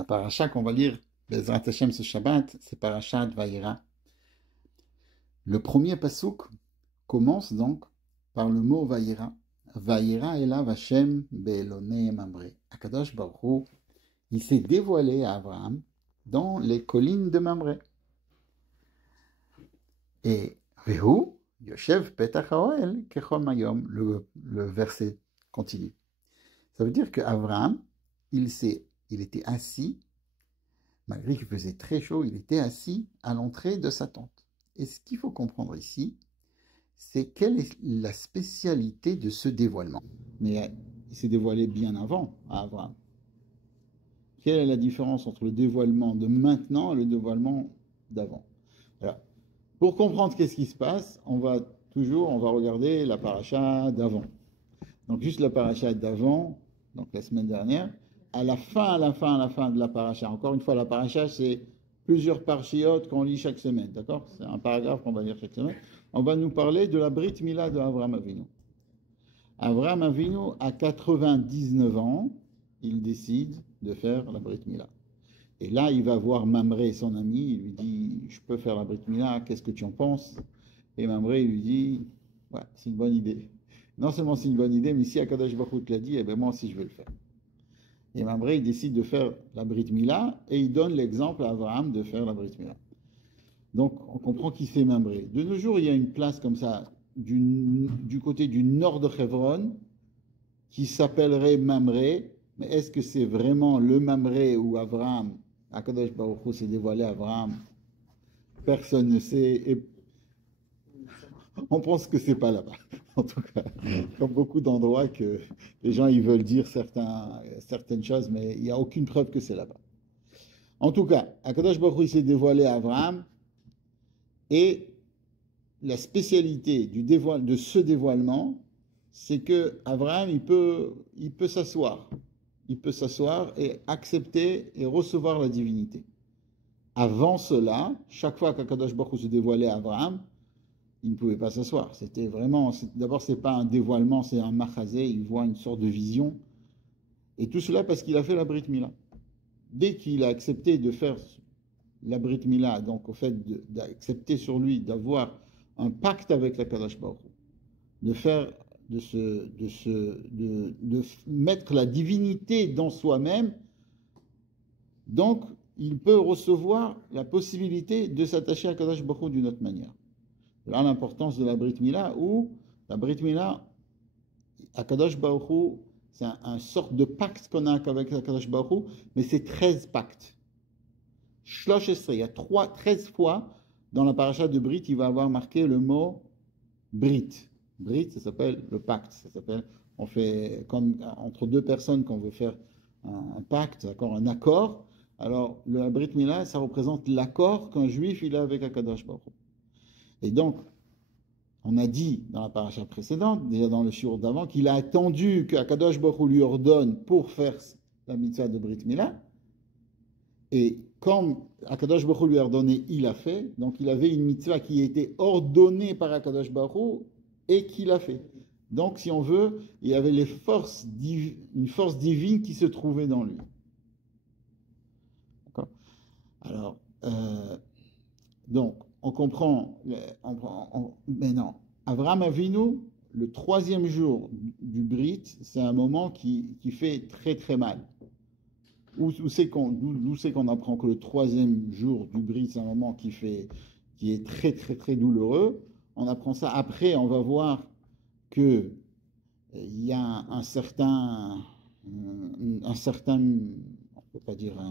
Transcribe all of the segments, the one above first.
La paracha qu'on va lire, Bezrat Hashem ce Shabbat, c'est Parashat Vayera. Le premier pasouk commence donc par le mot Vayera. Vayera elav Hashem be'elonei Mamré. Akadosh Baruch Hu, il s'est dévoilé à Abraham dans les collines de Mamré. Et Vehu Yoshev Petach Haoel Kechom Hayom. Le verset continue. Ça veut dire qu'Abraham, il était assis, malgré qu'il faisait très chaud, il était assis à l'entrée de sa tente. Et ce qu'il faut comprendre ici, c'est quelle est la spécialité de ce dévoilement. Mais il s'est dévoilé bien avant à Abraham. Quelle est la différence entre le dévoilement de maintenant et le dévoilement d'avant? Alors, pour comprendre qu'est-ce qui se passe, on va regarder la paracha d'avant. Donc juste la paracha d'avant, donc la semaine dernière, à la fin de la paracha. Encore une fois, la paracha, c'est plusieurs parchiotes qu'on lit chaque semaine, d'accord? C'est un paragraphe qu'on va lire chaque semaine. On va nous parler de la Brit Mila de Avraham Avinu. Avraham Avinu, à 99 ans, il décide de faire la Brit Mila. Et là, il va voir Mamré, son ami, il lui dit, je peux faire la Brit Mila, qu'est-ce que tu en penses? Et Mamré, il lui dit, ouais, c'est une bonne idée. Non seulement c'est une bonne idée, mais si Akadosh Baruch Hu te l'a dit, eh bien moi aussi je vais le faire. Et Mamré, il décide de faire la Brit Mila, et il donne l'exemple à Abraham de faire la Brit Mila. Donc, on comprend qui c'est Mamré. De nos jours, il y a une place comme ça, du côté du nord de Hebron, qui s'appellerait Mamré, mais est-ce que c'est vraiment le Mamré où Abraham, Akadosh Baruch Hu s'est dévoilé à Abraham? Personne ne sait, et on pense que c'est pas là-bas. En tout cas, comme beaucoup d'endroits que les gens ils veulent dire certaines choses, mais il n'y a aucune preuve que c'est là-bas. En tout cas, Akadosh Baruch Hu s'est dévoilé à Abraham, et la spécialité de ce dévoilement, c'est que Abraham il peut s'asseoir. Il peut s'asseoir et accepter et recevoir la divinité. Avant cela, chaque fois qu'Akadosh Baruch Hu se dévoilait à Abraham, il ne pouvait pas s'asseoir. C'était vraiment, d'abord, c'est pas un dévoilement, c'est un machazé, il voit une sorte de vision. Et tout cela parce qu'il a fait la Brit Mila. Dès qu'il a accepté de faire la Brit Mila, donc au fait d'accepter sur lui, d'avoir un pacte avec la Kadosh Baruch Hu, de mettre la divinité dans soi-même, donc il peut recevoir la possibilité de s'attacher à Kadosh Baruch Hu d'une autre manière. Là, l'importance de la Brit Mila, où la Brit Mila, Akadosh Baruch Hu, c'est un sorte de pacte qu'on a avec Akadosh Baruch Hu, mais c'est 13 pactes. Shlosh Esrei, il y a 13 fois dans la paracha de Brit, il va avoir marqué le mot Brit. Brit, ça s'appelle le pacte. Ça s'appelle, on fait comme entre deux personnes qu'on veut faire un pacte, d'accord, un accord. Alors, le Brit Mila, ça représente l'accord qu'un juif il a avec Akadosh Baruch Hu. Et donc, on a dit dans la paracha précédente, déjà dans le shiur d'avant, qu'il a attendu qu'Akadosh Baruch Hu lui ordonne pour faire la mitzvah de Brit Mila. Et comme Akadosh Baruch Hu lui a ordonné, il a fait. Donc, il avait une mitzvah qui a été ordonnée par Akadosh Baruch Hu et qu'il a fait. Donc, si on veut, il y avait une force divine qui se trouvait dans lui. D'accord? Alors, donc, on comprend, maintenant, Avraham Avinu, le troisième jour du Brit, c'est un moment qui fait très très mal. D'où c'est qu'on apprend que le troisième jour du Brit, c'est un moment qui est très très très douloureux. On apprend ça après, on va voir que il y a un certain, on peut pas dire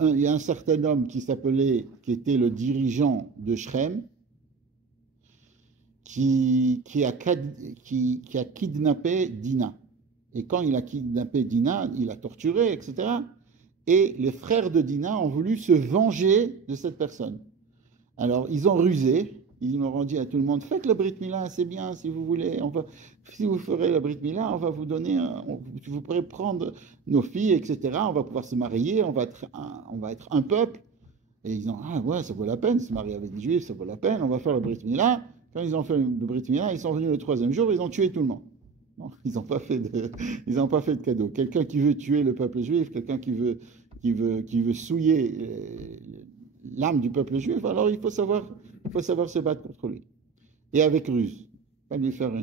il y a un certain homme qui était le dirigeant de Shrem, qui a kidnappé Dina. Et quand il a kidnappé Dina, il a torturé, etc. Et les frères de Dina ont voulu se venger de cette personne. Alors, ils ont rusé. Ils m'ont dit à tout le monde, faites la Brit Mila, c'est bien, si vous voulez. Si vous ferez la Brit Mila, on va vous donner, vous pourrez prendre nos filles, etc. On va pouvoir se marier, on va être un peuple. Et ils ont, ah ouais, ça vaut la peine, se marier avec des juifs, ça vaut la peine, on va faire la Brit Mila. Quand ils ont fait le Brit Mila, ils sont venus le troisième jour, ils ont tué tout le monde. Non, ils n'ont pas fait de cadeau. Quelqu'un qui veut tuer le peuple juif, quelqu'un qui veut souiller l'âme du peuple juif, alors il faut savoir se battre contre lui. Et avec ruse. Pas lui faire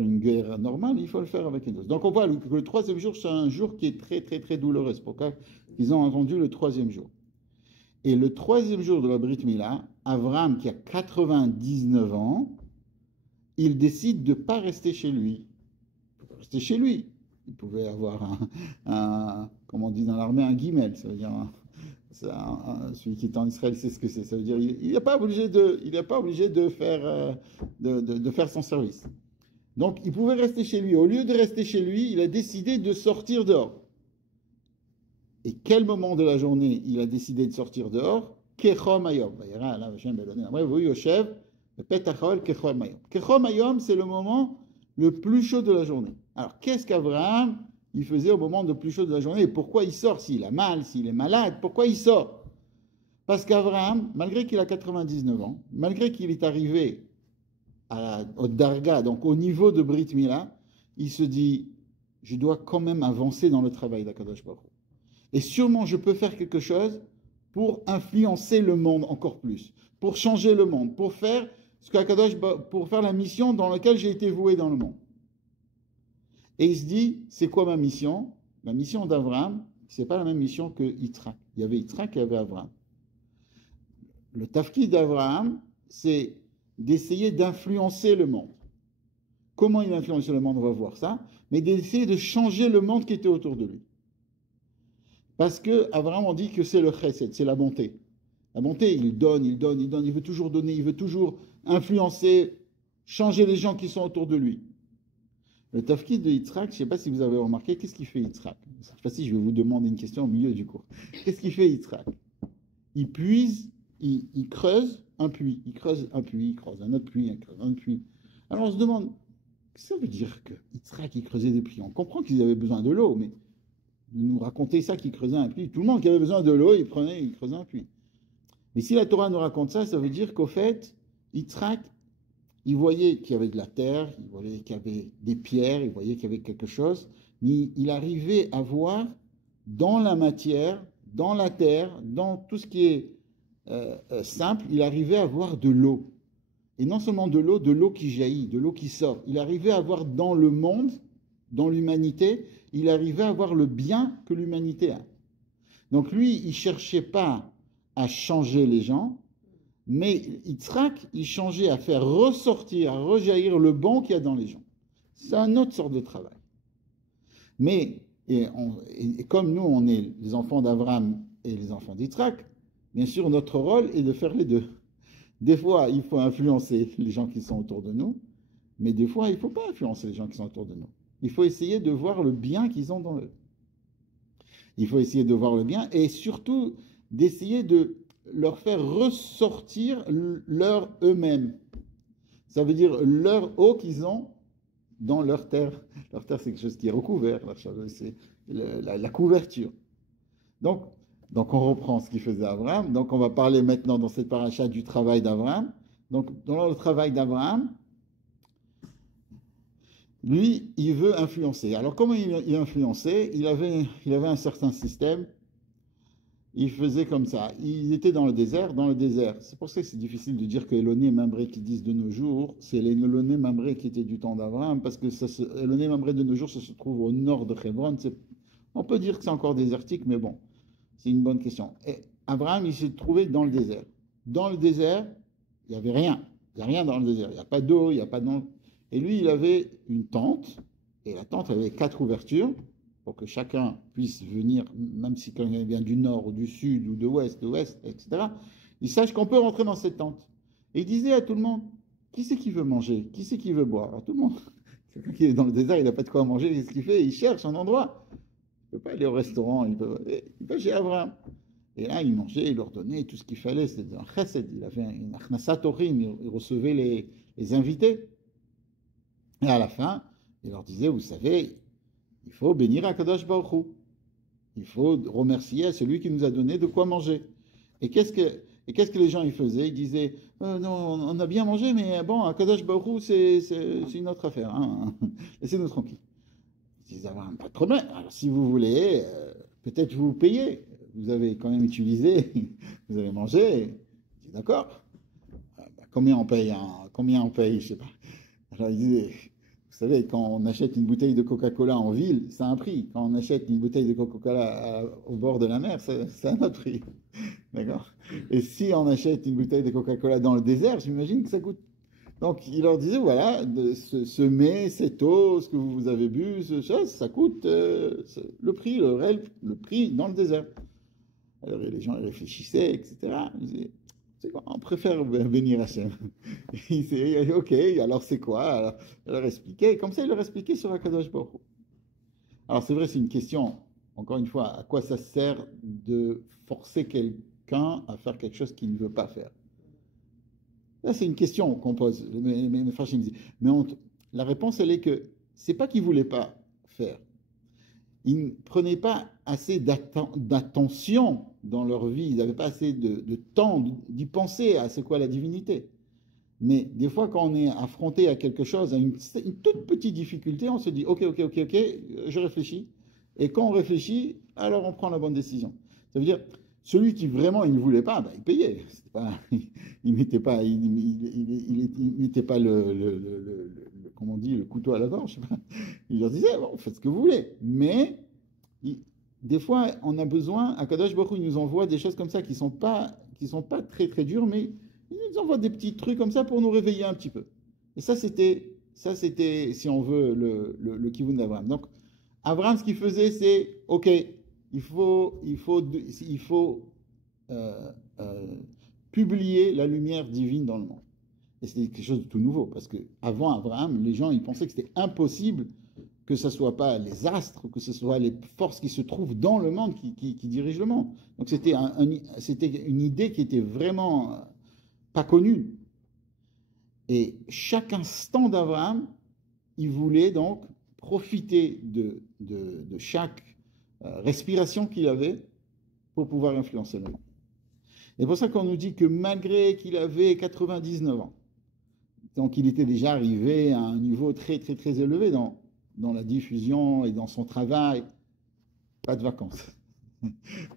une guerre normale, il faut le faire avec une ruse. Donc on voit que le troisième jour, c'est un jour qui est très, très, très douloureux. C'est pourquoi ils ont entendu le troisième jour. Et le troisième jour de la Brit Mila, Abraham, qui a 99 ans, il décide de ne pas rester chez lui. Il pouvait rester chez lui. Il pouvait avoir comme on dit dans l'armée, un guimel. Ça veut dire celui qui est en Israël sait ce que c'est. Ça veut dire il n'est pas obligé de faire son service. Donc il pouvait rester chez lui. Au lieu de rester chez lui, il a décidé de sortir dehors. Et quel moment de la journée il a décidé de sortir dehors? Kechom Hayom. Kechom Hayom, c'est le moment le plus chaud de la journée. Alors, qu'est-ce qu'Abraham il faisait au moment le plus chaud de la journée? Et pourquoi il sort? S'il a mal, s'il est malade, pourquoi il sort? Parce qu'Abraham, malgré qu'il a 99 ans, malgré qu'il est arrivé au Darga, donc au niveau de Brit Mila, il se dit, je dois quand même avancer dans le travail d'Akadosh Baruch Hu. Et sûrement, je peux faire quelque chose pour influencer le monde encore plus, pour changer le monde, pour faire la mission dans laquelle j'ai été voué dans le monde. Et il se dit, c'est quoi ma mission? La mission d'Abraham, c'est pas la même mission que Yitzhak. Il y avait Yitzhak et il y avait Abraham. Le tafkid d'Abraham, c'est d'essayer d'influencer le monde. Comment il influence le monde, on va voir ça, mais d'essayer de changer le monde qui était autour de lui. Parce que Abraham, on dit que c'est le chesed, c'est la bonté. La bonté, il donne, il veut toujours donner, il veut toujours influencer, changer les gens qui sont autour de lui. Le tafkid de Yitzhak, je ne sais pas si vous avez remarqué, qu'est-ce qu'il fait Yitzhak? Cette fois-ci, je vais vous demander une question au milieu du cours. Qu'est-ce qu'il fait Yitzhak? Il puise, il creuse un puits, il creuse un puits, il creuse un autre puits, il creuse un autre puits. Alors on se demande, qu'est-ce que ça veut dire que Yitzhak, il creusait des puits? On comprend qu'ils avaient besoin de l'eau, mais de nous raconter ça qu'il creusait un puits. Tout le monde qui avait besoin de l'eau, il creusait un puits. Mais si la Torah nous raconte ça, ça veut dire qu'au fait, Yitzhak, il voyait qu'il y avait de la terre, il voyait qu'il y avait des pierres, il voyait qu'il y avait quelque chose, mais il arrivait à voir dans la matière, dans la terre, dans tout ce qui est simple, il arrivait à voir de l'eau. Et non seulement de l'eau qui jaillit, de l'eau qui sort. Il arrivait à voir dans le monde, dans l'humanité, il arrivait à voir le bien que l'humanité a. Donc lui, il ne cherchait pas à changer les gens, mais Yitzhak, il changeait à faire ressortir, à rejaillir le bon qu'il y a dans les gens. C'est une autre sorte de travail. Mais, et comme nous, on est les enfants d'Abraham et les enfants d'Yitzhak, bien sûr, notre rôle est de faire les deux. Des fois, il faut influencer les gens qui sont autour de nous, mais des fois, il ne faut pas influencer les gens qui sont autour de nous. Il faut essayer de voir le bien qu'ils ont dans eux. Il faut essayer de voir le bien et surtout d'essayer de leur faire ressortir leur eux-mêmes. Ça veut dire leur eau qu'ils ont dans leur terre. Leur terre, c'est quelque chose qui est recouvert. C'est la couverture. Donc, on reprend ce qu'il faisait Abraham. Donc, on va parler maintenant dans cette paracha du travail d'Abraham. Donc, dans le travail d'Abraham, lui, il veut influencer. Alors, comment il influençait? Il avait un certain système. Il faisait comme ça. Il était dans le désert. C'est pour ça que c'est difficile de dire que Éloné et Mamré qui disent de nos jours, c'est l'Éloné et Mamré qui était du temps d'Abraham, parce que Éloné et Mamré de nos jours, ça se trouve au nord de Hebron. On peut dire que c'est encore désertique, mais bon, c'est une bonne question. Et Abraham, il s'est trouvé dans le désert. Dans le désert, il n'y avait rien. Il n'y a rien dans le désert. Il n'y a pas d'eau, il n'y a pas d'eau. Et lui, il avait une tente, et la tente avait 4 ouvertures, pour que chacun puisse venir, même si quelqu'un vient du nord ou du sud ou de l'ouest, etc., il sache qu'on peut rentrer dans cette tente. Et il disait à tout le monde, qui c'est qui veut manger? Qui c'est qui veut boire? Alors tout le monde, quelqu'un qui est dans le désert, il n'a pas de quoi manger, qu'est-ce qu'il fait? Il cherche un endroit. Il ne peut pas aller au restaurant, il peut chez Abraham. Et là, il mangeait, il leur donnait tout ce qu'il fallait, c'était un chesed, il avait une achnasat orim, il recevait les invités. Et à la fin, il leur disait, vous savez, il faut bénir Akadosh Baruch Hu. Il faut remercier à celui qui nous a donné de quoi manger. Et qu'est-ce Et qu'est-ce que les gens ils faisaient? Ils disaient, non, on a bien mangé, mais bon, Akadosh Baruch Hu, c'est une autre affaire. Hein. Laissez-nous tranquilles. Ils disaient, ah, pas de problème. Alors, si vous voulez, peut-être vous payez. Vous avez quand même utilisé, vous avez mangé. Je dis, d'accord. Combien on paye, hein? Combien on paye, je sais pas. Alors, ils disaient, vous savez, quand on achète une bouteille de Coca-Cola en ville, ça a un prix. Quand on achète une bouteille de Coca-Cola au bord de la mer, ça a un autre prix. D'accord? Et si on achète une bouteille de Coca-Cola dans le désert, j'imagine que ça coûte. Donc, il leur disait, voilà, ce mets, cette eau, ce que vous avez bu, ça coûte le prix, le prix dans le désert. Alors, les gens réfléchissaient, etc. Ils disaient, c'est quoi, on préfère bénir Hachem. Il disait, ok, alors c'est quoi? Alors, il leur expliquait, comme ça, il leur expliquait sur Akadosh Baruch Hu. Alors, c'est vrai, c'est une question, encore une fois, à quoi ça sert de forcer quelqu'un à faire quelque chose qu'il ne veut pas faire? Là, c'est une question qu'on pose. Mes frères me disent, mais la réponse, elle est que c'est pas qu'ils ne voulaient pas faire. Ils ne prenaient pas assez d'attention dans leur vie. Ils n'avaient pas assez de temps d'y penser à c'est quoi la divinité. Mais des fois, quand on est affronté à quelque chose, à une toute petite difficulté, on se dit, ok, je réfléchis. Et quand on réfléchit, alors on prend la bonne décision. Ça veut dire, celui qui vraiment il ne voulait pas, ben, il payait. Il ne mettait pas, mettait pas comment on dit, le couteau à la gorge. Il leur disait, bon, faites ce que vous voulez. Mais des fois, on a besoin, Akadosh Baruch Hu, il nous envoie des choses comme ça qui ne sont pas très très dures, mais il nous envoie des petits trucs comme ça pour nous réveiller un petit peu. Et ça, c'était, si on veut, le kivun d'Abraham. Donc, Abraham, ce qu'il faisait, c'est, ok, il faut publier la lumière divine dans le monde. Et c'était quelque chose de tout nouveau, parce qu'avant Abraham, les gens ils pensaient que c'était impossible que ce ne soit pas les astres, que ce soit les forces qui se trouvent dans le monde qui dirigent le monde. Donc c'était une idée qui était vraiment pas connue. Et chaque instant d'Abraham, il voulait donc profiter de chaque respiration qu'il avait pour pouvoir influencer le monde. Et c'est pour ça qu'on nous dit que malgré qu'il avait 99 ans, donc il était déjà arrivé à un niveau très très très élevé dans la diffusion et dans son travail, pas de vacances,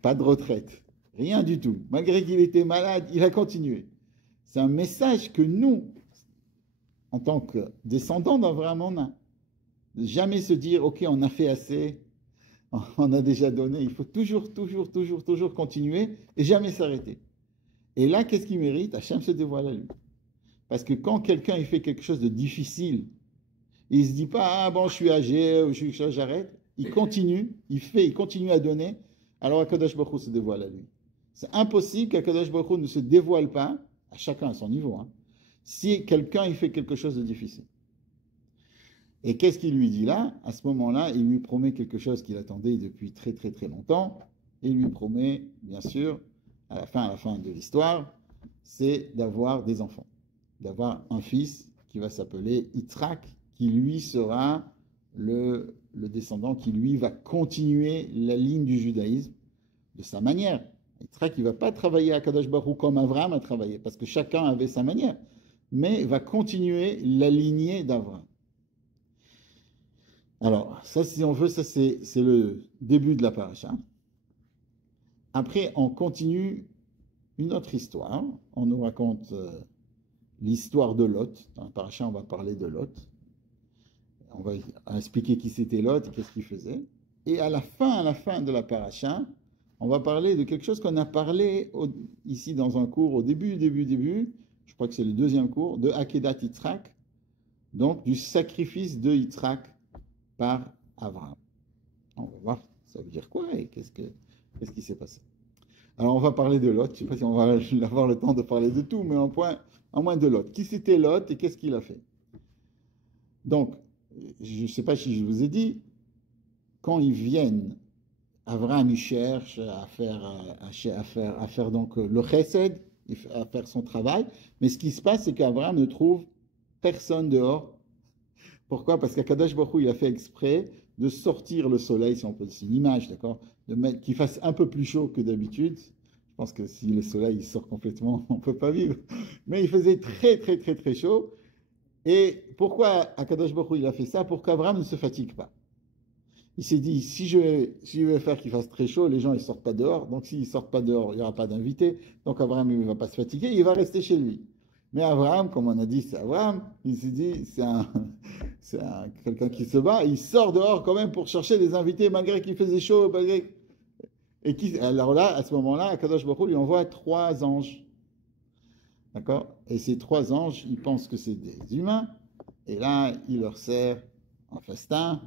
pas de retraite, rien du tout. Malgré qu'il était malade, il a continué. C'est un message que nous, en tant que descendants d'Abraham, on a. Jamais se dire, ok, on a fait assez, on a déjà donné. Il faut toujours continuer et jamais s'arrêter. Et là, qu'est-ce qu'il mérite? Hachem se dévoile à lui. Parce que quand quelqu'un il fait quelque chose de difficile, il ne se dit pas, ah bon, je suis âgé, j'arrête. Il continue, il continue à donner. Alors Akadosh Baruch Hu se dévoile à lui. C'est impossible qu'Akadosh Baruch Hu ne se dévoile pas, à chacun à son niveau, hein, si quelqu'un il fait quelque chose de difficile. Et qu'est-ce qu'il lui dit là? À ce moment-là, il lui promet quelque chose qu'il attendait depuis très très très longtemps. Il lui promet, bien sûr, à la fin de l'histoire, c'est d'avoir des enfants. D'avoir un fils qui va s'appeler Yitzhak, qui lui sera le descendant, qui lui va continuer la ligne du judaïsme de sa manière. Yitzhak, il ne va pas travailler à Kadosh Baruch Hu comme Abraham a travaillé, parce que chacun avait sa manière, mais va continuer la lignée d'Abraham. Alors, ça, si on veut, ça c'est le début de la paracha. Après, on continue une autre histoire. On nous raconte l'histoire de Lot. Dans la paracha, on va parler de Lot. On va expliquer qui c'était Lot et qu'est-ce qu'il faisait. Et à la fin de la paracha, on va parler de quelque chose qu'on a parlé ici dans un cours au début, je crois que c'est le deuxième cours, de Akedat Yitzhak, donc du sacrifice de Yitzhak par Abraham. On va voir ça veut dire quoi et qu'est-ce qui s'est passé. Alors on va parler de Lot, je ne sais pas si on va avoir le temps de parler de tout, mais en moins de Lot. Qui c'était Lot et qu'est-ce qu'il a fait? Donc, je ne sais pas si je vous ai dit, quand ils viennent, Abraham il cherche à faire donc le chesed, à faire son travail, mais ce qui se passe, c'est qu'Abraham ne trouve personne dehors. Pourquoi? Parce qu'Akadosh Baruch Hu, il a fait exprès de sortir le soleil, si on peut, c'est une image, d'accord, qu'il fasse un peu plus chaud que d'habitude. Je pense que si le soleil il sort complètement, on ne peut pas vivre. Mais il faisait très, très, très, très chaud. Et pourquoi Akadosh Baruch Hu, il a fait ça? Pour qu'Abraham ne se fatigue pas. Il s'est dit, si je vais faire qu'il fasse très chaud, les gens ne sortent pas dehors. Donc s'ils ne sortent pas dehors, il n'y aura pas d'invités. Donc Abraham il ne va pas se fatiguer, il va rester chez lui. Mais Abraham, comme on a dit, c'est Abraham, il s'est dit, quelqu'un qui se bat, il sort dehors quand même pour chercher des invités malgré qu'il faisait chaud. Alors là, à ce moment-là, Akadosh Baruch Hu lui envoie 3 anges. D'accord? Et ces 3 anges, ils pensent que c'est des humains. Et là, il leur sert un festin.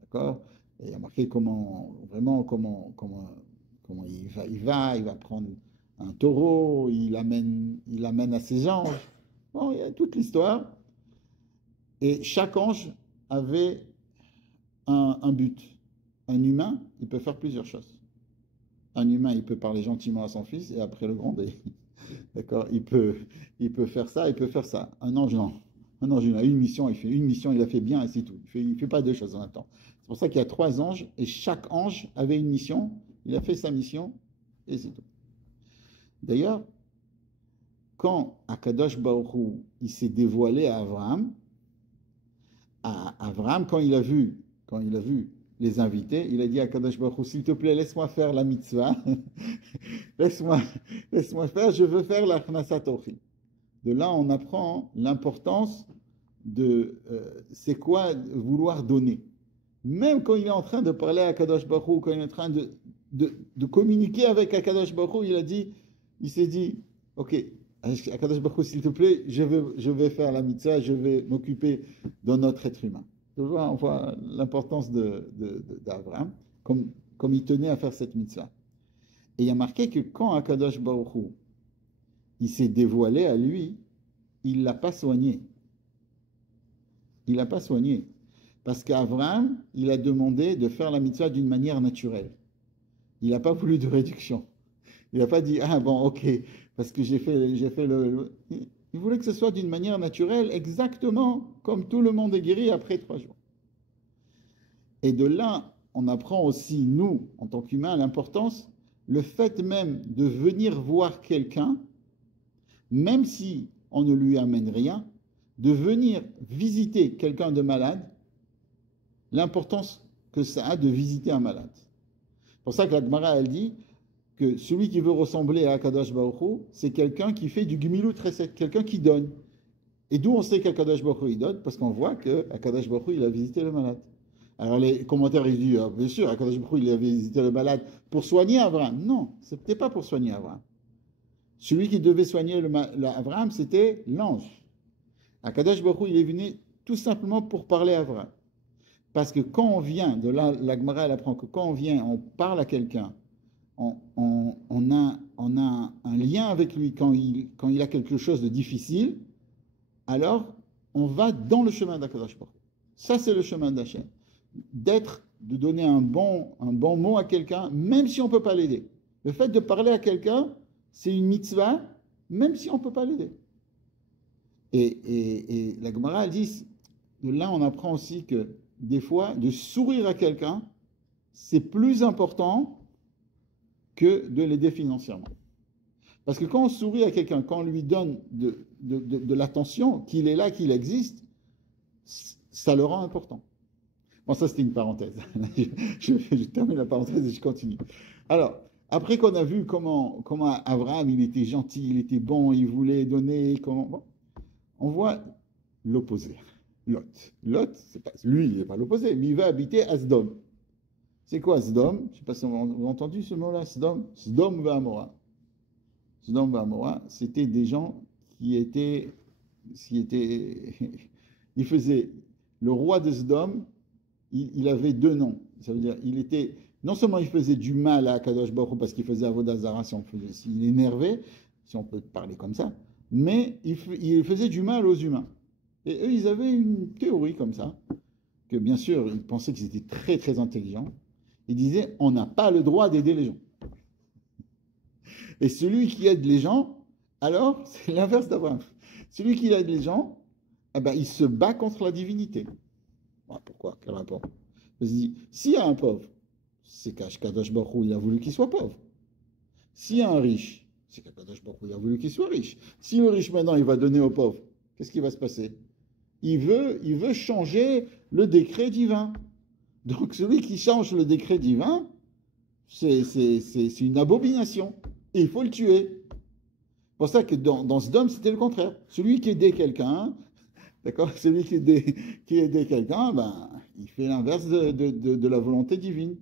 D'accord? Et il y a marqué comment il va prendre un taureau, il l'amène à ses anges. Bon, il y a toute l'histoire. Et chaque ange avait un but. Un humain, il peut faire plusieurs choses. Un humain, il peut parler gentiment à son fils et après le gronder. D'accord? Il peut faire ça, il peut faire ça. Un ange, non. Un ange, il a une mission, il fait une mission, il la fait bien et c'est tout. Il fait pas 2 choses en même temps. C'est pour ça qu'il y a 3 anges et chaque ange avait une mission. Il a fait sa mission et c'est tout. D'ailleurs, quand Akadosh Baruch Hu, il s'est dévoilé à Abraham, quand il a vu les invités, il a dit à Akadosh Baruch Hu, s'il te plaît, laisse-moi faire la mitzvah. laisse-moi faire, je veux faire la Khnasat Orchim. De là, on apprend l'importance de c'est quoi vouloir donner. Même quand il est en train de parler à Akadosh Baruch Hu, quand il est en train de communiquer avec Akadosh Baruch Hu, il s'est dit, ok, Akadosh Baruch Hu, s'il te plaît, je vais faire la mitzvah, je vais m'occuper de notre être humain. Tu vois, on voit l'importance d'Abraham, comme il tenait à faire cette mitzvah. Et il y a marqué que quand Akadosh Baruch Hu, il s'est dévoilé à lui, il ne l'a pas soigné. Il ne l'a pas soigné. Parce qu'Abraham, il a demandé de faire la mitzvah d'une manière naturelle. Il n'a pas voulu de réduction. Il n'a pas dit, ah bon, ok, parce que j'ai fait le... Il voulait que ce soit d'une manière naturelle, exactement comme tout le monde est guéri après 3 jours. Et de là, on apprend aussi, nous, en tant qu'humains, l'importance, le fait même de venir voir quelqu'un, même si on ne lui amène rien, de venir visiter quelqu'un de malade, l'importance que ça a de visiter un malade. C'est pour ça que la Gemara, elle dit que celui qui veut ressembler à Akadosh Baruch Hu, c'est quelqu'un qui fait du gmilut chesed, quelqu'un qui donne. Et d'où on sait qu'Akadosh Baruch Hu, il donne? Parce qu'on voit qu'Akadosh Baruch Hu, il a visité le malade. Alors les commentaires, ils disent, bien sûr, Akadosh Baruch Hu, il a visité le malade pour soigner Abraham. Non, ce n'était pas pour soigner Abraham. Celui qui devait soigner Abraham, c'était l'ange. Akadosh Baruch Hu, il est venu tout simplement pour parler à Abraham. Parce que quand on vient, de là, la Gemara, elle apprend que quand on vient, on parle à quelqu'un, on a un lien avec lui quand il a quelque chose de difficile, alors on va dans le chemin d'Akadosh Baruch Hu. Ça, c'est le chemin d'Hachem. De donner un bon mot à quelqu'un, même si on ne peut pas l'aider. Le fait de parler à quelqu'un, c'est une mitzvah, même si on ne peut pas l'aider. Et la Gemara dit, de là on apprend aussi que des fois, de sourire à quelqu'un, c'est plus important que de l'aider financièrement. Parce que quand on sourit à quelqu'un, quand on lui donne de l'attention, qu'il est là, qu'il existe, ça le rend important. Bon, ça c'était une parenthèse. je termine la parenthèse et je continue. Alors, après qu'on a vu comment Abraham, il était gentil, il était bon, il voulait donner, bon, on voit l'opposé. Lot, lui, il n'est pas l'opposé, mais il va habiter à Sdom. C'est quoi Sdom? Je ne sais pas si vous avez entendu ce mot-là, Sdom va Amora. Sdom va Amora, c'était des gens qui étaient il faisait, le roi de Sdom, il avait 2 noms. Ça veut dire, non seulement il faisait du mal à Kadosh Baruch Hu parce qu'il faisait Avodah Zarah, s'il énervait, si on peut parler comme ça, mais il faisait du mal aux humains. Et eux, ils avaient une théorie comme ça, que bien sûr, ils pensaient qu'ils étaient très très intelligents. Ils disaient, on n'a pas le droit d'aider les gens. Et celui qui aide les gens, alors, c'est l'inverse d'Abraham. Celui qui aide les gens, eh ben, il se bat contre la divinité. Bon, pourquoi? Quel rapport? S'il y a un pauvre, c'est qu'Akadosh Baruch Hu, il a voulu qu'il soit pauvre. s'il y a un riche, c'est qu'Akadosh Baruch Hu a voulu qu'il soit riche. Si le riche maintenant il va donner aux pauvres, qu'est-ce qui va se passer? Il veut changer le décret divin. Donc celui qui change le décret divin, c'est une abomination. Et il faut le tuer. C'est pour ça que dans Sodome, c'était le contraire. Celui qui aidait quelqu'un, d'accord, celui qui aidait quelqu'un, ben, il fait l'inverse de la volonté divine.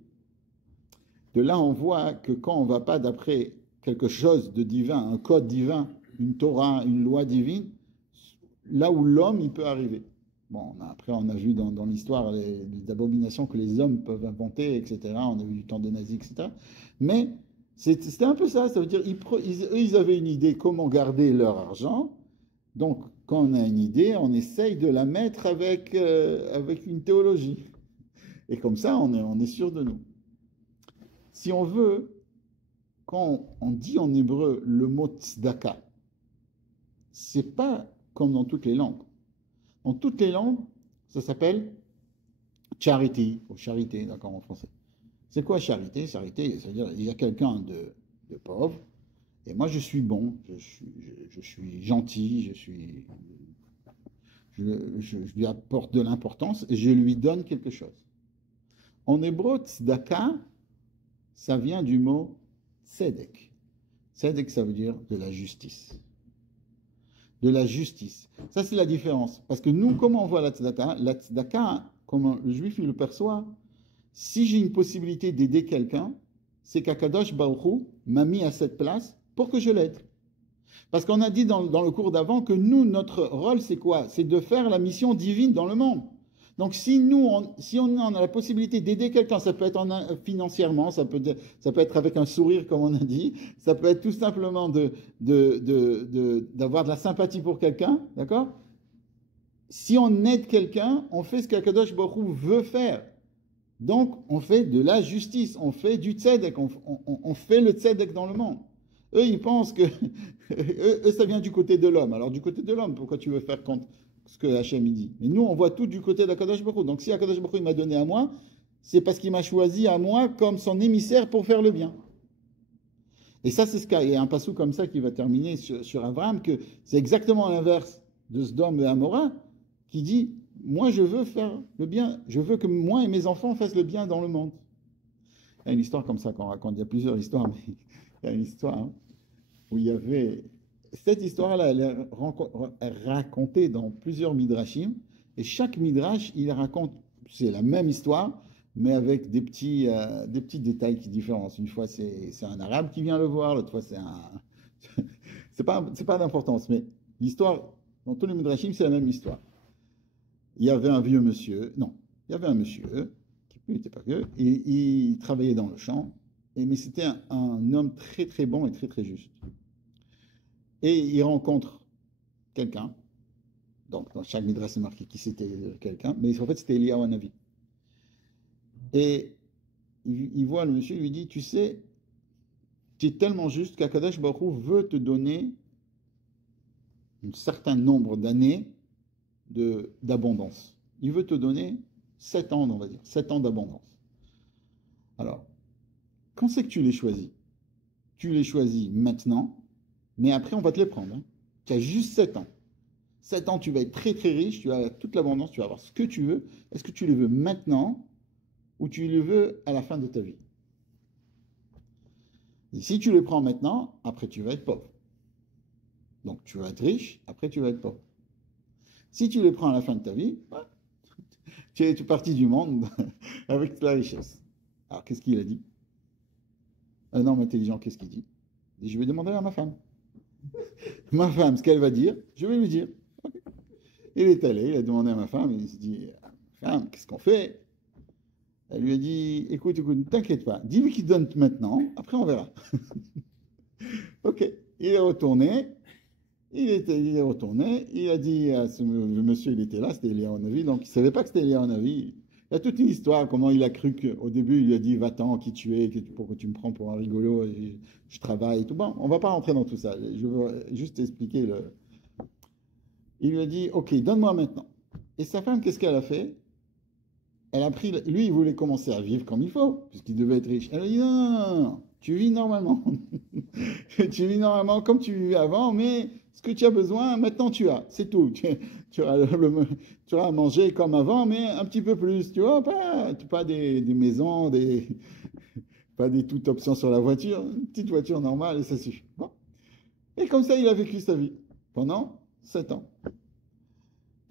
De là, on voit que quand on ne va pas d'après quelque chose de divin, un code divin, une Torah, une loi divine, là où l'homme, il peut arriver. Bon, après, on a vu dans l'histoire les abominations que les hommes peuvent inventer, etc. On a vu du temps des nazis, etc. Mais c'était un peu ça. Ça veut dire, ils avaient une idée comment garder leur argent. Donc, quand on a une idée, on essaye de la mettre avec une théologie. Et comme ça, on est sûr de nous. Si on veut, quand on dit en hébreu le mot tzedaka, c'est pas comme dans toutes les langues. Dans toutes les langues, ça s'appelle charity, ou charité, d'accord, en français. C'est quoi charité? Charité, c'est-à-dire il y a quelqu'un de pauvre, et moi je suis bon, je suis gentil, je lui apporte de l'importance et je lui donne quelque chose. En hébreu, tzedaka, ça vient du mot tzedek. Tzedek, ça veut dire de la justice. De la justice. Ça, c'est la différence. Parce que nous, comment on voit la tzedaka, comment le juif il le perçoit, si j'ai une possibilité d'aider quelqu'un, c'est qu'Akadosh Baruch Hu m'a mis à cette place pour que je l'aide. Parce qu'on a dit dans le cours d'avant que nous, notre rôle, c'est quoi? C'est de faire la mission divine dans le monde. Donc, si on a la possibilité d'aider quelqu'un, ça peut être financièrement, ça peut être avec un sourire, comme on a dit, ça peut être tout simplement d'avoir de la sympathie pour quelqu'un, d'accord? Si on aide quelqu'un, on fait ce qu'Akadosh Baruch Hu veut faire. Donc, on fait de la justice, on fait du tzedek, on fait le tzedek dans le monde. Eux, ils pensent que eux, ça vient du côté de l'homme. Alors, du côté de l'homme, pourquoi tu veux faire compte ce que Hachem dit? Mais nous, on voit tout du côté d'Akadosh Baruch Hu. Donc, si Akadosh Baruch Hu m'a donné à moi, c'est parce qu'il m'a choisi à moi comme son émissaire pour faire le bien. Et ça, c'est ce qu'il y a un passou comme ça qui va terminer sur Abraham, que c'est exactement l'inverse de Sodome et Amora, qui dit, moi, je veux faire le bien, je veux que moi et mes enfants fassent le bien dans le monde. Il y a une histoire comme ça qu'on raconte, il y a plusieurs histoires, mais il y a une histoire où il y avait... Cette histoire-là, elle est racontée dans plusieurs midrashim, et chaque midrash, il raconte, c'est la même histoire, mais avec des petits détails qui différencient. Une fois, c'est un arabe qui vient le voir, l'autre fois, c'est un... c'est pas d'importance, mais l'histoire, dans tous les midrashim, c'est la même histoire. Il y avait un vieux monsieur, non, il y avait un monsieur, qui n'était pas vieux, et il travaillait dans le champ, mais c'était un homme très très bon et très très juste. Et il rencontre quelqu'un, donc dans chaque midrash c'est marqué qui c'était quelqu'un, mais en fait c'était Eliyahu Hanavi. Et il voit le monsieur, il lui dit, tu sais, tu es tellement juste qu'Akadosh Baruch Hu veut te donner un certain nombre d'années d'abondance. Il veut te donner 7 ans, on va dire, 7 ans d'abondance. Alors, quand c'est que tu les choisis? Tu les choisis maintenant, mais après on va te les prendre. Hein. Tu as juste 7 ans. 7 ans, tu vas être très très riche, tu as toute l'abondance, tu vas avoir ce que tu veux. Est-ce que tu les veux maintenant ou tu les veux à la fin de ta vie? Et si tu les prends maintenant, après tu vas être pauvre. Donc tu vas être riche, après tu vas être pauvre. Si tu les prends à la fin de ta vie, tu es parti du monde avec la richesse. Alors qu'est-ce qu'il a dit? Un homme intelligent, qu'est-ce qu'il dit? Il dit, je vais demander à ma femme. Ma femme, ce qu'elle va dire, je vais lui dire. Okay. Il est allé, il a demandé à ma femme, il s'est dit, femme, qu'est-ce qu'on fait? Elle lui a dit, écoute, ne t'inquiète pas, dis-lui qu'il donne maintenant, après on verra. Ok, il est retourné, il est retourné, il a dit à le monsieur, il était là, c'était Eliyahu Hanavi, donc il ne savait pas que c'était Eliyahu Hanavi. Il y a toute une histoire, comment il a cru qu'au début, il lui a dit, va-t'en, qui tu es, pourquoi tu me prends pour un rigolo, je travaille et tout. Bon, on ne va pas rentrer dans tout ça, je veux juste expliquer Il lui a dit, ok, donne-moi maintenant. Et sa femme, qu'est-ce qu'elle a fait? Elle a pris, lui, il voulait commencer à vivre comme il faut, puisqu'il devait être riche. Elle a dit, non, tu vis normalement. Tu vis normalement comme tu vivais avant, mais ce que tu as besoin, maintenant tu as. C'est tout. Tu auras, tu auras à manger comme avant, mais un petit peu plus. Tu vois, pas des maisons, pas des toutes options sur la voiture. Une petite voiture normale et ça suffit. Bon. Et comme ça, il a vécu sa vie pendant 7 ans.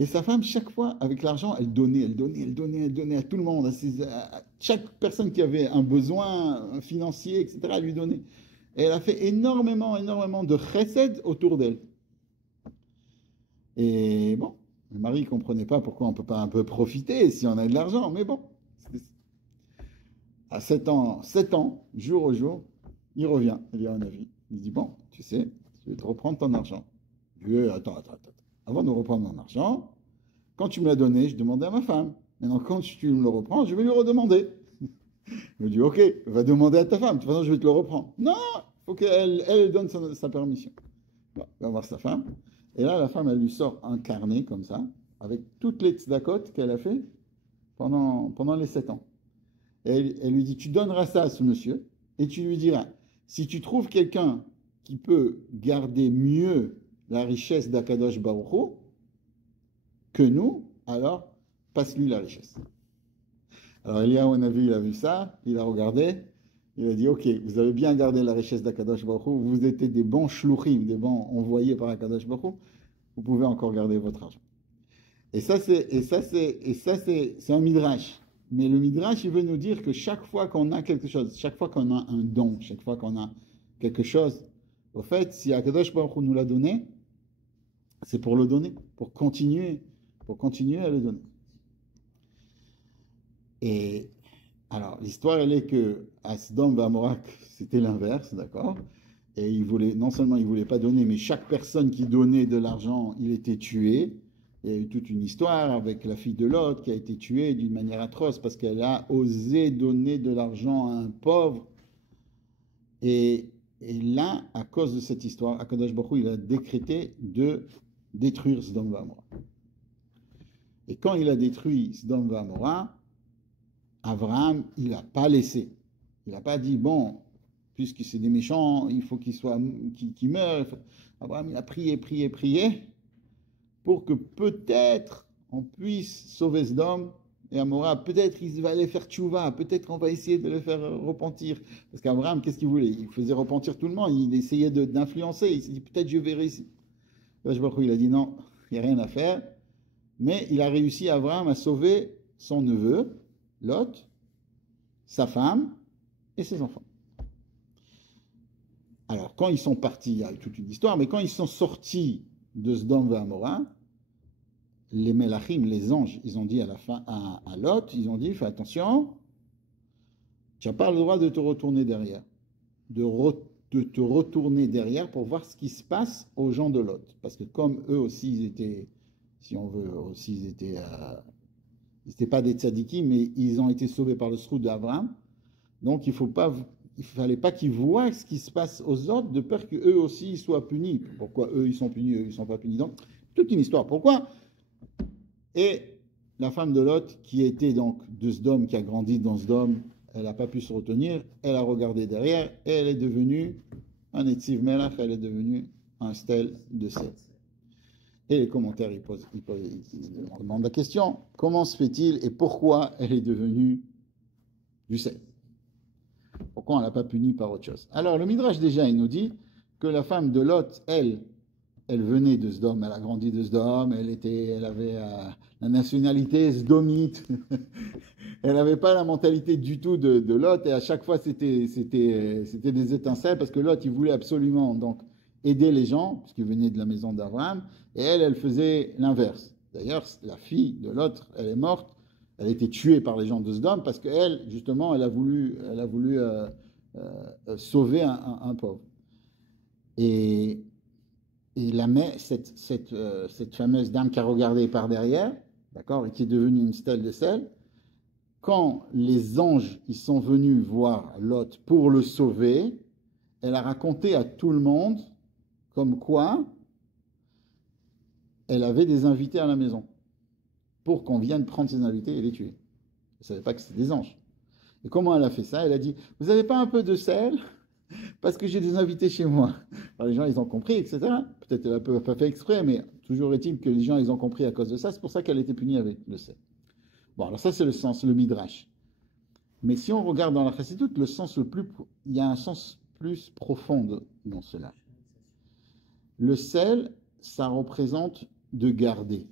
Et sa femme, chaque fois, avec l'argent, elle donnait à tout le monde, à chaque personne qui avait un besoin financier, etc., elle lui donnait. Et elle a fait énormément de chesed autour d'elle. Et bon, le mari ne comprenait pas pourquoi on ne peut pas un peu profiter si on a de l'argent, mais bon. À 7 ans, jour au jour, il revient, il y a un avis. Il dit, bon, tu sais, je vais te reprendre ton argent. Je lui dis, attends. Avant de reprendre mon argent, quand tu me l'as donné, je demandais à ma femme. Maintenant, quand tu me le reprends, je vais lui redemander. Je me dis, ok, va demander à ta femme. De toute façon, je vais te le reprendre. Non, il faut qu'elle donne sa permission. Bon, va voir sa femme. Et là, la femme, elle lui sort un carnet comme ça, avec toutes les tzedakot qu'elle a fait pendant les 7 ans. Et elle lui dit, tu donneras ça à ce monsieur, et tu lui diras, si tu trouves quelqu'un qui peut garder mieux la richesse d'Akadosh Baruch Hu que nous, alors passe-lui la richesse. Alors Eliyahu Hanavi, il a vu ça, il a regardé, il a dit, ok, vous avez bien gardé la richesse d'Akadosh Baruch Hu, vous étiez des bons shluchim, des bons envoyés par Akadosh Baruch Hu, vous pouvez encore garder votre argent. Et ça, c'est un midrash. Mais le midrash, il veut nous dire que chaque fois qu'on a quelque chose, chaque fois qu'on a un don, chaque fois qu'on a quelque chose, au fait, si Akadosh Baruch Hu nous l'a donné, c'est pour le donner, pour continuer à le donner. Et alors, l'histoire, elle est que à Sodome et Gomorrah, c'était l'inverse, d'accord? Et non seulement il voulait pas donner, mais chaque personne qui donnait de l'argent, il était tué. Il y a eu toute une histoire avec la fille de Lot qui a été tuée d'une manière atroce parce qu'elle a osé donner de l'argent à un pauvre. Et là, à cause de cette histoire, Akadosh Baruch Hu, il a décrété de détruire Sodome et Gomorrah. Et quand il a détruit Sodome et Gomorrah, Abraham, il n'a pas laissé. Il n'a pas dit, bon, puisque c'est des méchants, il faut qu'ils meurent. Abraham, il a prié, pour que peut-être on puisse sauver Sodome et Gomorrah. Peut-être il va aller faire tchouva, peut-être on va essayer de le faire repentir. Parce qu'Abraham, qu'est-ce qu'il voulait? Il faisait repentir tout le monde, il essayait d'influencer, il s'est dit, peut-être je vais réussir. Il a dit, non, il n'y a rien à faire. Mais il a réussi, Abraham, à sauver son neveu, Lot, sa femme et ses enfants. Alors, quand ils sont partis, il y a toute une histoire, mais quand ils sont sortis de Sodome et Gomorrah, les Melachim, les anges, ils ont dit à la fin à Lot, ils ont dit, fais attention, tu n'as pas le droit de te retourner derrière, de te retourner derrière pour voir ce qui se passe aux gens de Lot. Parce que comme eux aussi, ils étaient, si on veut, aussi, ils n'étaient pas des tzadikim, mais ils ont été sauvés par le sroud d'Abraham. Donc, il fallait pas qu'ils voient ce qui se passe aux autres, de peur qu'eux aussi ils soient punis. Pourquoi eux ils sont punis, eux ils sont pas punis? Donc, toute une histoire. Pourquoi? Et la femme de Lot, qui était donc de Sodome, qui a grandi dans Sodome, elle n'a pas pu se retenir, elle a regardé derrière, et elle est devenue un Etziv Melach, elle est devenue un stel de sel. Et les commentaires, ils demandent la question, comment se fait-il et pourquoi elle est devenue du sel? Pourquoi on ne l'a pas punie par autre chose? Alors, le Midrash, déjà, il nous dit que la femme de Lot, elle venait de Sodome, elle a grandi de Sodome, elle avait la nationalité sdomite, elle n'avait pas la mentalité du tout de Lot, et à chaque fois, c'était des étincelles, parce que Lot, il voulait absolument donc aider les gens, puisqu'il venait de la maison d'Abraham, et elle faisait l'inverse. D'ailleurs, la fille de Lot, elle est morte, elle a été tuée par les gens de Sodome parce qu'elle, justement, elle a voulu sauver un pauvre. Et cette fameuse dame qui a regardé par derrière, d'accord, et qui est devenue une stèle de sel, quand les anges ils sont venus voir Lot pour le sauver, elle a raconté à tout le monde comme quoi elle avait des invités à la maison pour qu'on vienne prendre ses invités et les tuer. Elle ne savait pas que c'était des anges. Et comment elle a fait ça? Elle a dit, vous n'avez pas un peu de sel? parce que j'ai des invités chez moi. Alors les gens, ils ont compris, etc. Peut-être elle n'a pas fait exprès, mais toujours est-il que les gens, ils ont compris à cause de ça. C'est pour ça qu'elle a été punie avec le sel. Bon, alors ça, c'est le sens, le midrash. Mais si on regarde dans la chassidoute, il y a un sens plus profond dans cela. Le sel, ça représente de garder.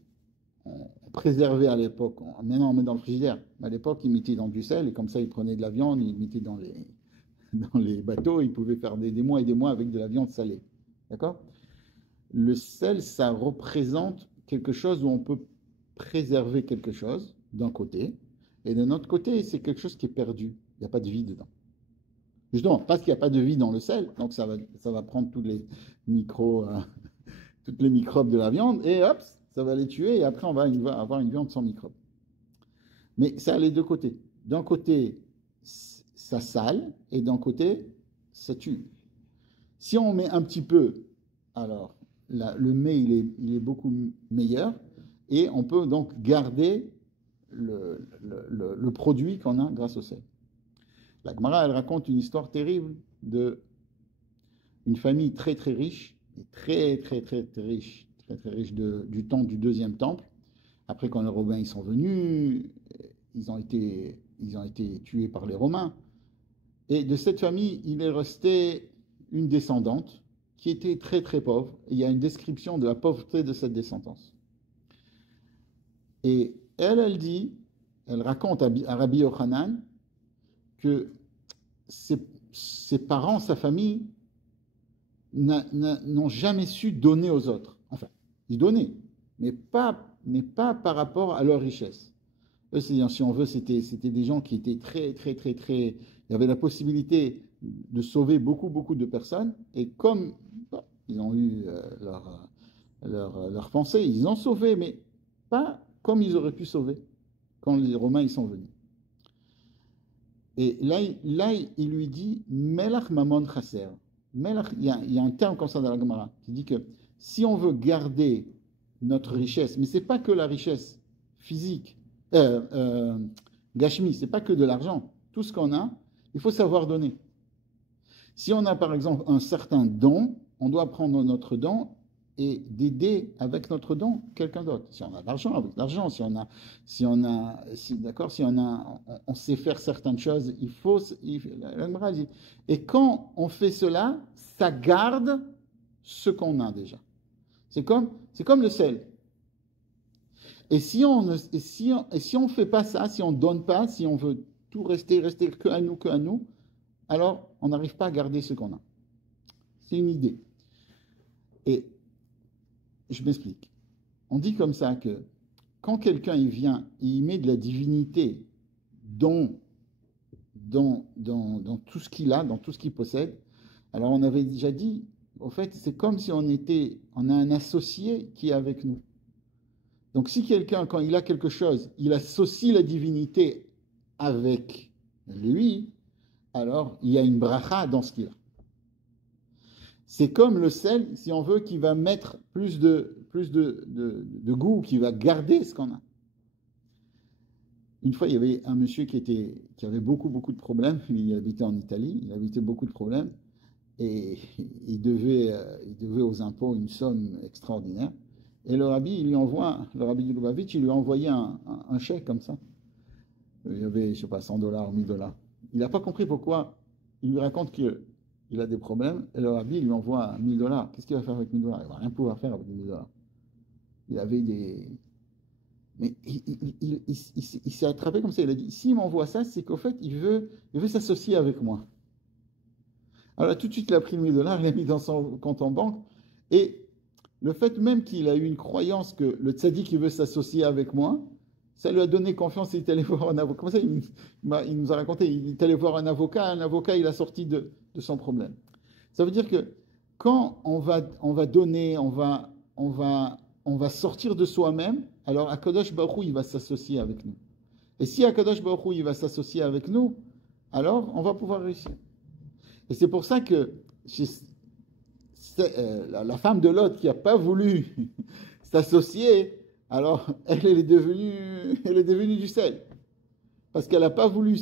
On préservait à l'époque, maintenant on met dans le frigidaire, mais à l'époque ils mettaient dans du sel et comme ça ils prenaient de la viande, ils mettaient dans les bateaux, ils pouvaient faire des mois et des mois avec de la viande salée. D'accord? Le sel, ça représente quelque chose où on peut préserver quelque chose d'un côté, et d'un autre côté, c'est quelque chose qui est perdu. Il n'y a pas de vie dedans. Justement, parce qu'il n'y a pas de vie dans le sel, donc ça va prendre toutes les microbes de la viande, et hop, ça va les tuer, et après on va avoir une viande sans microbes. Mais ça a les deux côtés. D'un côté, ça sale, et d'un côté, ça tue. Si on met un petit peu, alors le mets, il est beaucoup meilleur, et on peut donc garder le produit qu'on a grâce au sel. La Gemara, elle raconte une histoire terrible d'une famille très très riche, et très très très très riche, du temps du deuxième temple. Après, quand les Romains ils sont venus, ils ont été tués par les Romains. Et de cette famille, il est resté une descendante qui était très très pauvre. Et il y a une description de la pauvreté de cette descendance. Et elle raconte à Rabbi Yochanan que ses parents, sa famille, n'ont jamais su donner aux autres. Enfin, ils donnaient, mais pas par rapport à leur richesse. Eux, si on veut, c'était des gens qui étaient très, très, très, très... Il y avait la possibilité de sauver beaucoup, beaucoup de personnes, et comme ils ont eu leur pensée, ils ont sauvé, mais pas comme ils auraient pu sauver quand les Romains ils sont venus. Et là, il lui dit Melach Mamon Chaser. Melach, il y a un terme comme ça dans la Gemara qui dit que si on veut garder notre richesse, mais ce n'est pas que la richesse physique, Gashmi, ce n'est pas que de l'argent. Tout ce qu'on a, il faut savoir donner. Si on a par exemple un certain don, on doit prendre notre don et d'aider avec notre don quelqu'un d'autre. Si on a de l'argent, avec l'argent. On sait faire certaines choses, et quand on fait cela, ça garde ce qu'on a déjà. C'est comme le sel. Et si on fait pas ça, si on donne pas, si on veut tout rester que à nous, alors on n'arrive pas à garder ce qu'on a. C'est une idée. Et je m'explique. On dit comme ça que quand quelqu'un il vient et il met de la divinité dans tout ce qu'il a, dans tout ce qu'il possède, alors on avait déjà dit, au fait, c'est comme si on a un associé qui est avec nous. Donc si quelqu'un, quand il a quelque chose, il associe la divinité avec lui, alors il y a une bracha dans ce qu'il a. C'est comme le sel, si on veut, qui va mettre plus de goût, qui va garder ce qu'on a. Une fois, il y avait un monsieur qui avait beaucoup, beaucoup de problèmes. Il habitait en Italie, il habitait beaucoup de problèmes. Et il devait aux impôts une somme extraordinaire. Et le rabbi de Lubavitch, il lui a envoyé un chèque comme ça. Il y avait, je ne sais pas, $100, $1000. Il n'a pas compris pourquoi. Il lui raconte qu'il a des problèmes, et le rabbi lui envoie $1000. Qu'est-ce qu'il va faire avec $1000? Il ne va rien pouvoir faire avec $1000. Il avait des... Mais il s'est attrapé comme ça, il a dit, s'il m'envoie ça, c'est qu'au fait, il veut s'associer avec moi. Alors là, tout de suite, il a pris $1000, il l'a mis dans son compte en banque, et le fait même qu'il a eu une croyance que le tzaddik il veut s'associer avec moi, ça lui a donné confiance, il est allé voir un avocat. Comme ça, il nous a raconté, il est allé voir un avocat il a sorti de son problème. Ça veut dire que quand on va donner, on va sortir de soi-même, alors Akadosh Baruch Hu, il va s'associer avec nous. Et si Akadosh Baruch Hu, il va s'associer avec nous, alors on va pouvoir réussir. Et c'est pour ça que la femme de Lot qui n'a pas voulu s'associer, alors elle est devenue du sel. Parce qu'elle n'a pas voulu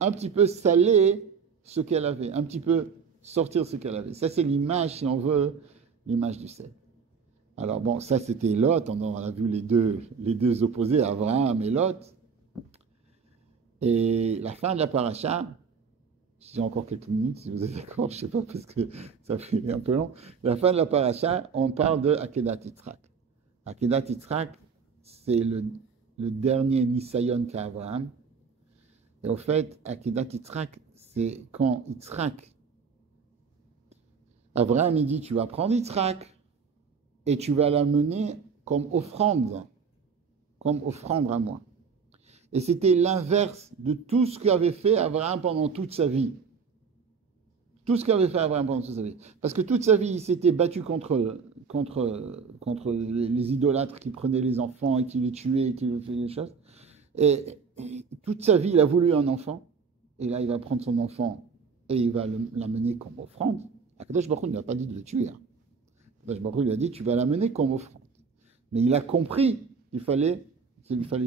un petit peu saler ce qu'elle avait, un petit peu sortir ce qu'elle avait. Ça, c'est l'image, si on veut, l'image du sel. Alors bon, ça c'était Lot, on a vu les deux opposés, Abraham et Lot. Et la fin de la paracha, j'ai encore quelques minutes, si vous êtes d'accord, je ne sais pas, parce que ça fait un peu long. La fin de la paracha, on parle de Akedat Yitzhak. Akedat Yitzhak, c'est le dernier Nisayon qu'Abraham. Et au fait, Akedat Yitzhak, c'est quand Yitzhak, Abraham, il dit, tu vas prendre Yitzhak et tu vas l'amener comme offrande à moi. Et c'était l'inverse de tout ce qu'avait fait Abraham pendant toute sa vie. Tout ce qu'avait fait Abraham pendant toute sa vie. Parce que toute sa vie, il s'était battu contre les idolâtres qui prenaient les enfants et qui les tuaient et qui faisaient des choses. Et toute sa vie, il a voulu un enfant. Et là, il va prendre son enfant et il va l'amener comme offrande. Akadosh Baruch Hu ne lui a pas dit de le tuer. Akadosh Baruch Hu lui a dit, tu vas l'amener comme offrande. Mais il a compris qu'il fallait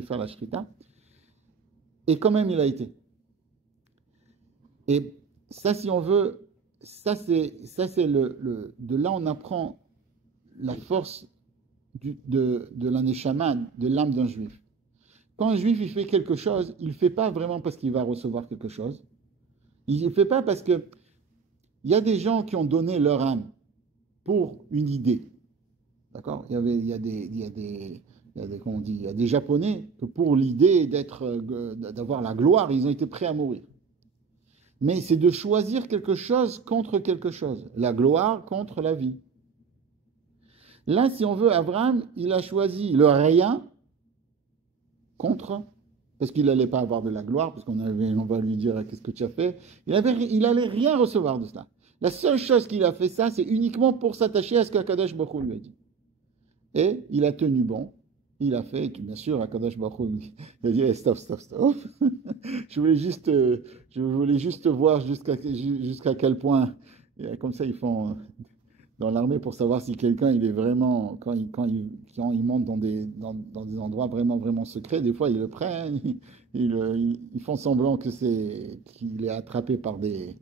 faire la shrita. Et quand même, il a été. Et ça, si on veut, ça c'est de là on apprend la force de la neshama, de l'âme d'un juif. Quand un juif il fait quelque chose, il ne le fait pas vraiment parce qu'il va recevoir quelque chose. Il ne le fait pas parce que il y a des gens qui ont donné leur âme pour une idée. D'accord? Il y a des comment on dit, il y a des Japonais que pour l'idée d'avoir la gloire, ils ont été prêts à mourir. Mais c'est de choisir quelque chose contre quelque chose. La gloire contre la vie. Là, si on veut, Abraham, il a choisi le rien contre, parce qu'il n'allait pas avoir de la gloire, parce on va lui dire qu'est-ce que tu as fait. Il allait rien recevoir de cela. La seule chose qu'il a fait ça, c'est uniquement pour s'attacher à ce qu'Akadosh Baruch Hu lui a dit. Et il a tenu bon. Il a fait, et bien sûr, Akadosh Baruch Hu, il a dit, stop. je voulais juste voir jusqu'à quel point, comme ça ils font dans l'armée pour savoir si quelqu'un il est vraiment, quand il monte dans des endroits vraiment secrets, des fois ils le prennent, ils font semblant qu'il est attrapé par des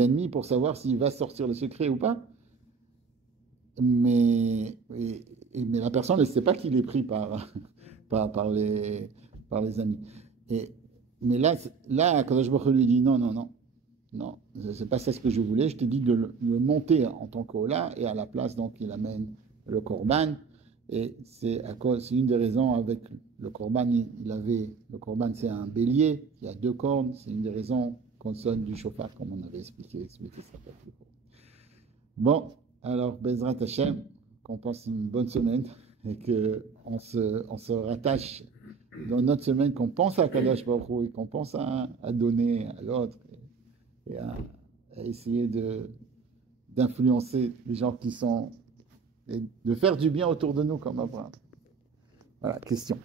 ennemis pour savoir s'il va sortir le secret ou pas. Mais la personne ne sait pas qu'il est pris par les amis. Mais là, Kadosh Baruch Hu lui dit non, c'est pas ça ce que je voulais. Je te dis de le monter en tant qu'Ola et à la place, donc, il amène le Korban. Et c'est une des raisons avec le Korban, le Korban c'est un bélier qui a 2 cornes. C'est une des raisons qu'on sonne du chauffard, comme on avait expliqué ça. Bon. Alors, Bezrat Hashem, qu'on passe une bonne semaine et qu'on se rattache dans notre semaine, qu'on pense à Kadosh Baruch Hu et qu'on pense à donner à l'autre et à essayer d'influencer les gens qui sont, et de faire du bien autour de nous comme Abraham. Voilà, question.